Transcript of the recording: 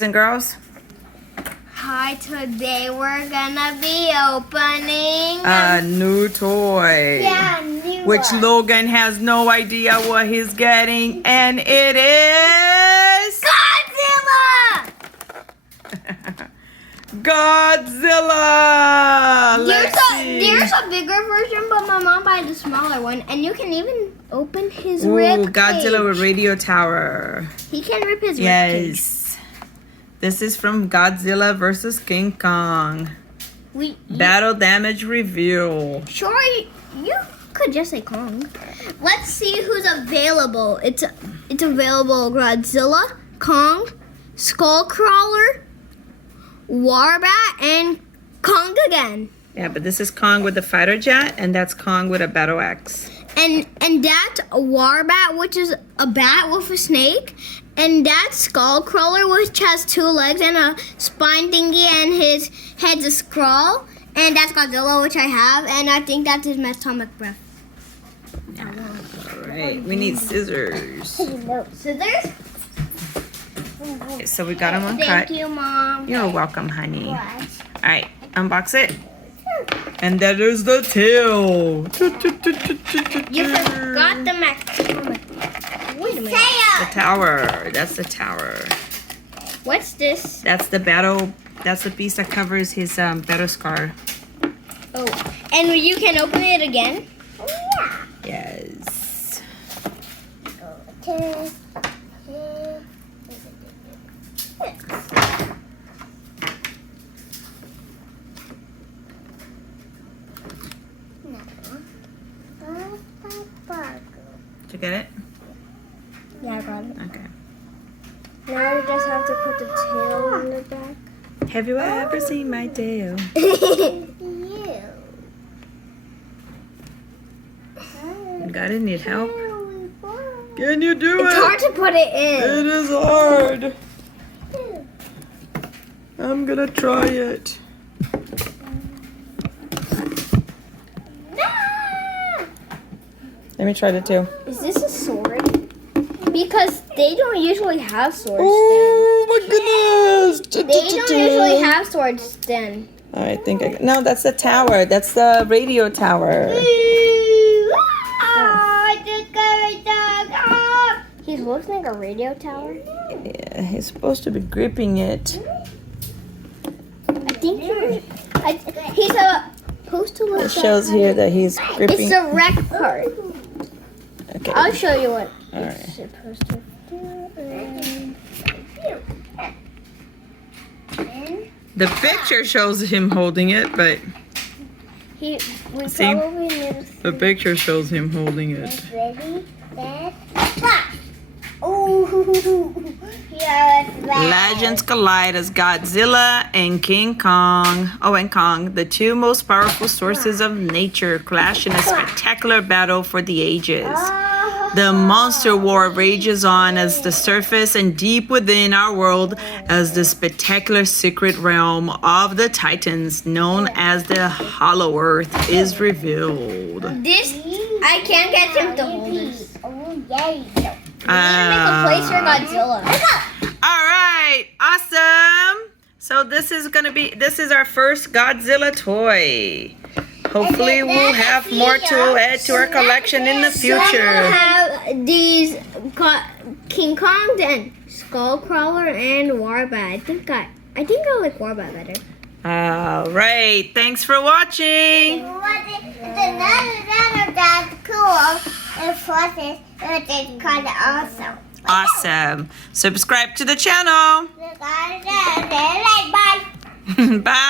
And girls, Hi, today we're gonna be opening a new toy. Yeah, new which one. Logan has no idea what he's getting, and it is Godzilla! Godzilla. There's a bigger version, but my mom bought the smaller one, and you can even open his rib cage. Godzilla with radio tower. He can rip his rib cage. Yes. This is from Godzilla versus King Kong. Battle damage review. Sure, you could just say Kong. Let's see who's available. It's available Godzilla, Kong, Skullcrawler, Warbat, and Kong again. Yeah, but this is Kong with the fighter jet, and that's Kong with a battle axe. And that's a Warbat, which is a bat with a snake. And that's Skullcrawler, which has 2 legs and a spine thingy, and his head's a scroll. And that's Godzilla, which I have, and I think that's his atomic breath. Alright, we need scissors. Scissors? Okay, so we got them uncut. Thank you, Mom. You're welcome, honey. What? Alright, unbox it. And that is the tail. You forgot the atomic. Wait a minute. The tower. That's the tower. What's this? That's the battle. That's the piece that covers his battle scar. Oh, and you can open it again? Yes. Did you get it? Yeah, I got it. Okay. Now we just have to put the tail on the back. Have you ever seen my tail? You got it? Need help? Can you do It's it? hard to put it in. It is hard. I'm gonna try it. Let me try it too. Is this a sword? Because they don't usually have swords Oh my goodness! then. They don't usually have swords then. I think no, that's the tower. That's the radio tower. He looks like a radio tower. Yeah, he's supposed to be gripping it. I think he's supposed to look. It shows here that he's gripping. It's the wreck part. Okay. I'll show you what All it's right. supposed to do. The picture shows him holding it, but We See? probably need the picture shows him holding it. ready, set, flash. Oh, yes, Legends collide as Godzilla and King Kong. Oh, and Kong, the 2 most powerful sources of nature, clash in a spectacular battle for the ages. The monster war rages on as the surface and deep within our world as the spectacular secret realm of the Titans, known as the Hollow Earth, is revealed. This, I can't get him to hold this. Make a Uh, place for Godzilla. All right, awesome. So this is our first Godzilla toy. Hopefully we'll have more to add to our collection in the We'll future. have these King Kong and Skullcrawler and Warbat. I think I like Warbat better. All right, thanks for watching. That's cool. It's kind of awesome. Awesome. Subscribe to the channel. Bye. Bye.